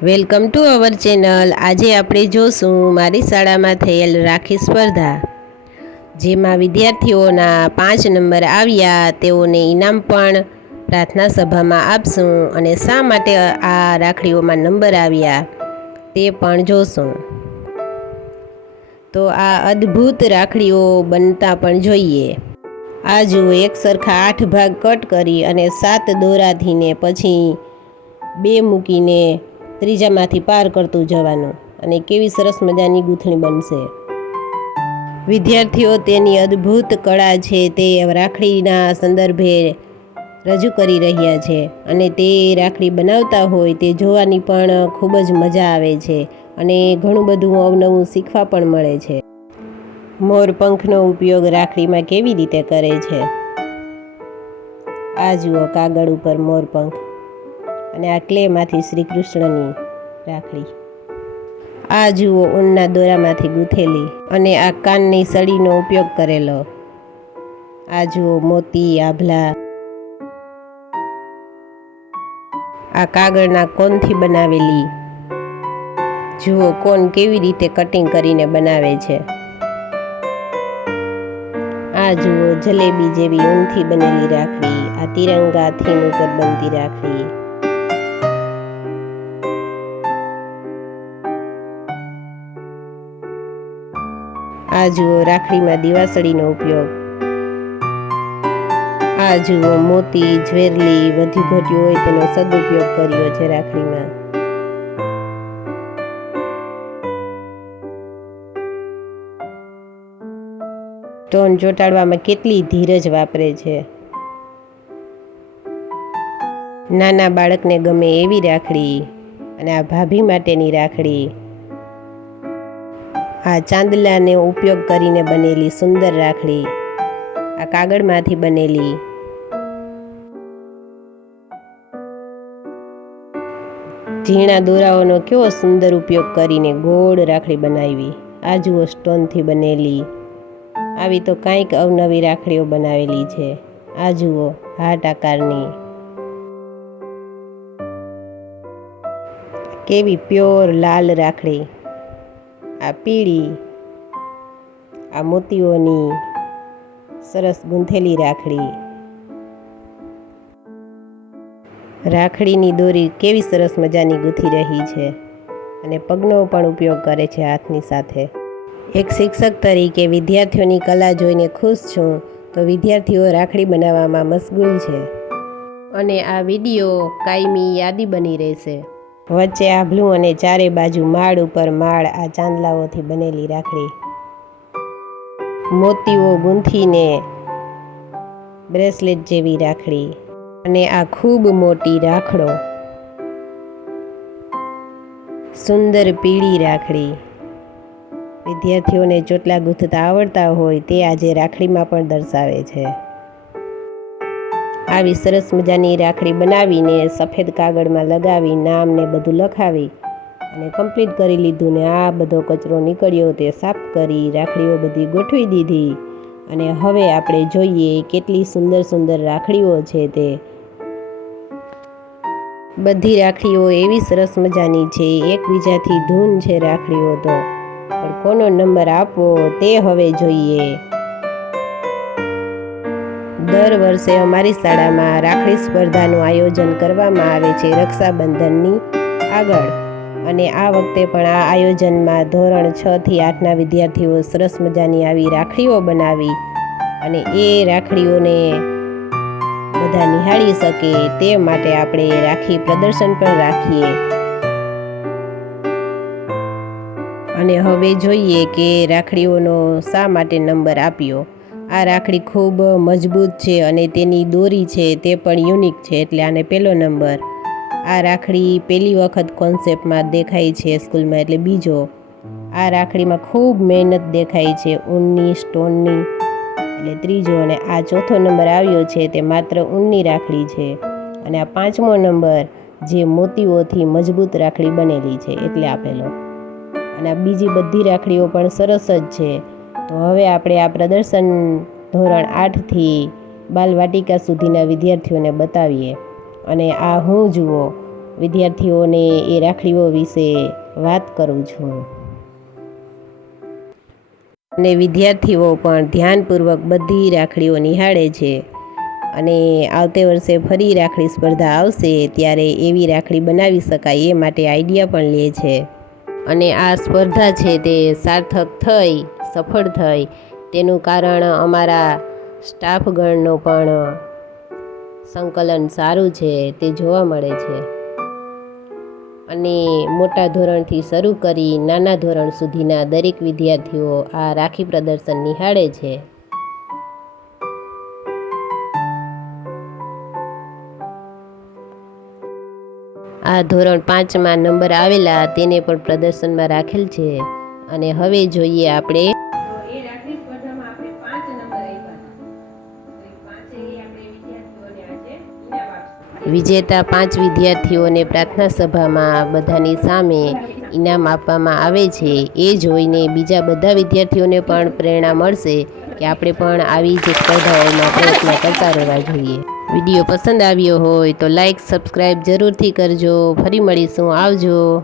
Welcome to our channel. આજે આપણે જોશું મારી શાળામાં થયેલ રાખી સ્પર્ધા, જેમાં વિદ્યાર્થીઓના 5 નંબર આવ્યા। તેઓને ઇનામ પણ પ્રાર્થના સભામાં આપશું અને શા માટે આ રાખડીઓમાં નંબર આવ્યા તે પણ જોશું। તો આ અદ્ભુત રાખડીઓ બનતા પણ જોઈએ। આ જુઓ, એક સરખા 8 ભાગ કટ કરી અને 7 દોરાથીને પછી 2 મૂકીને ત્રીજામાંથી પાર કરતું જવાનું અને કેવી સરસ મજાની ગૂંથણી બનશે। વિદ્યાર્થીઓ તેની અદ્ભુત કળા છે તે રાખડીના સંદર્ભે રજૂ કરી રહ્યા છે અને તે રાખડી બનાવતા હોય તે જોવાની પણ ખૂબ જ મજા આવે છે અને ઘણું બધું અવનવું શીખવા પણ મળે છે। મોરપંખનો ઉપયોગ રાખડીમાં કેવી રીતે કરે છે, આ જુઓ, કાગળ ઉપર મોરપંખ અને આ ક્લેમાંથી શ્રી કૃષ્ણની રાખડી। આ જુઓ, ઊનના દોરામાંથી ગૂંથેલી અને આ કાનની સળીનો ઉપયોગ કરેલો। આ જુઓ, મોતી, આભલા। આ કાગળના કોનથી બનાવેલી, જુઓ કોન કેવી રીતે કટિંગ કરીને બનાવે છે। આ જુઓ, જલેબી જેવી ઊનથી બનેલી રાખડી। આ તિરંગા થીમ ઉપર બનતી રાખડી। આ જુઓ, રાખડીમાં દિવાસળીનો ઉપયોગ। આ જુઓ, મોતી, જ્વેરલી, વધી ઘટ્યું હોય તેનો સદુપયોગ કર્યો છે રાખડીમાં। સ્ટોન ચોંટાડવામાં કેટલી ધીરજ વાપરે છે। નાના બાળકને ગમે એવી રાખડી અને આ ભાભી માટેની રાખડી। આ ચાંદલાનો ઉપયોગ કરીને બનેલી સુંદર રાખડી। આ કાગળમાંથી બનેલી। ઝીણા દોરાઓનો કેવો સુંદર ઉપયોગ કરીને ગોળ રાખડી બનાવી। આ જુઓ, સ્ટોનથી બનેલી। આવી તો કંઈક અવનવી રાખડીઓ બનાવેલી છે। આ જુઓ, હાર્ટ આકારની। કેવી પ્યોર લાલ રાખડી। આ પીળી, આ મોતીઓની સરસ ગૂંથેલી રાખડી। રાખડીની દોરી કેવી સરસ મજાની ગૂંથી રહી છે અને પગનો પણ ઉપયોગ કરે છે હાથની સાથે। એક શિક્ષક તરીકે વિદ્યાર્થીઓની કલા જોઈને ખુશ છું। તો વિદ્યાર્થીઓ રાખડી બનાવવામાં મશગુલ છે અને આ વિડીયો કાયમી યાદી બની રહેશે। વચ્ચે આભલું અને ચારે બાજુ માળ ઉપર માળ આ ચાંદલાઓથી બનેલી રાખડી। મોતીઓ ગૂંથીને બ્રેસલેટ જેવી રાખડી અને આ ખૂબ મોટી રાખડો, સુંદર પીળી રાખડી। વિદ્યાર્થીઓને ચોટલા ગૂંથતા આવડતા હોય તે આજે રાખડીમાં પણ દર્શાવે છે। આવી સરસ મજાની રાખડી બનાવીને સફેદ કાગળમાં લગાવી નામ ને બધું લખાવી અને કમ્પ્લીટ કરી લીધું ને આ બધો કચરો નીકળ્યો તે સાફ કરી રાખડીઓ બધી ગોઠવી દીધી અને હવે આપણે જોઈએ કેટલી સુંદર સુંદર રાખડીઓ છે તે। બધી રાખડીઓ એવી સરસ મજાની છે, એકબીજાથી ધૂન છે રાખડીઓ તો, પણ કોનો નંબર આપવો તે હવે જોઈએ। દર વર્ષે અમારી શાળામાં રાખડી સ્પર્ધાનું આયોજન કરવામાં આવે છે રક્ષાબંધનની આગળ, અને આ વખતે પણ આ આયોજનમાં ધોરણ 6 થી 8ના વિદ્યાર્થીઓ સરસ મજાની આવી રાખડીઓ બનાવી અને એ રાખડીઓને બધા નિહાળી શકે તે માટે આપણે રાખી પ્રદર્શન પણ રાખીએ। અને હવે જોઈએ કે રાખડીઓનો શા માટે નંબર આપ્યો। આ રાખડી ખૂબ મજબૂત છે અને તેની દોરી છે તે પણ યુનિક છે, એટલે આને પહેલો નંબર। આ રાખડી પહેલી વખત કોન્સેપ્ટમાં દેખાય છે સ્કૂલમાં, એટલે બીજો। આ રાખડીમાં ખૂબ મહેનત દેખાય છે ઊનની, સ્ટોનની, એટલે ત્રીજો। અને આ ચોથો નંબર આવ્યો છે તે માત્ર ઊનની રાખડી છે અને આ 5મો નંબર જે મોતીઓથી મજબૂત રાખડી બનેલી છે એટલે આપેલો। અને આ બીજી બધી રાખડીઓ પણ સરસ જ છે। તો હવે આપણે આ પ્રદર્શન ધોરણ 8 થી બાલવાટિકા સુધીના વિદ્યાર્થીઓને બતાવીએ। અને આ હું જુઓ, વિદ્યાર્થીઓને એ રાખડીઓ વિશે વાત કરું છું. અને વિદ્યાર્થીઓ પણ ધ્યાનપૂર્વક બધી રાખડીઓ નિહાળે છે અને આવતે વર્ષે ફરી રાખડી સ્પર્ધા આવશે ત્યારે એવી રાખડી બનાવી શકાય એ માટે આઈડિયા પણ લે છે. અને આ સ્પર્ધા છે તે સાર્થક થઈ સફળ થઈ તેનું કારણ અમારા સ્ટાફગણનો પણ સંકલન સારું છે તે જોવા મળે છે. અને મોટા ધોરણથી શરૂ કરી નાના ધોરણ સુધીના દરેક વિદ્યાર્થીઓ આ રાખી પ્રદર્શન નિહાળે છે. આ ધોરણ 5માં નંબર આવેલા તેને પણ પ્રદર્શનમાં રાખેલ છે. અને હવે જોઈએ આપણે વિજેતા 5 વિદ્યાર્થીઓને પ્રાર્થના સભામાં બધાની સામે ઇનામ આપવામાં આવે છે. એ જોઈને બીજા બધા વિદ્યાર્થીઓને પણ પ્રેરણા મળશે કે આપણે પણ આવી જ સ્પર્ધાઓમાં પ્રયત્ન કરતા રહેવા જોઈએ. વિડીયો પસંદ આવ્યો હોય તો લાઈક સબસ્ક્રાઈબ જરૂરથી કરજો. ફરી મળીશું. આવજો.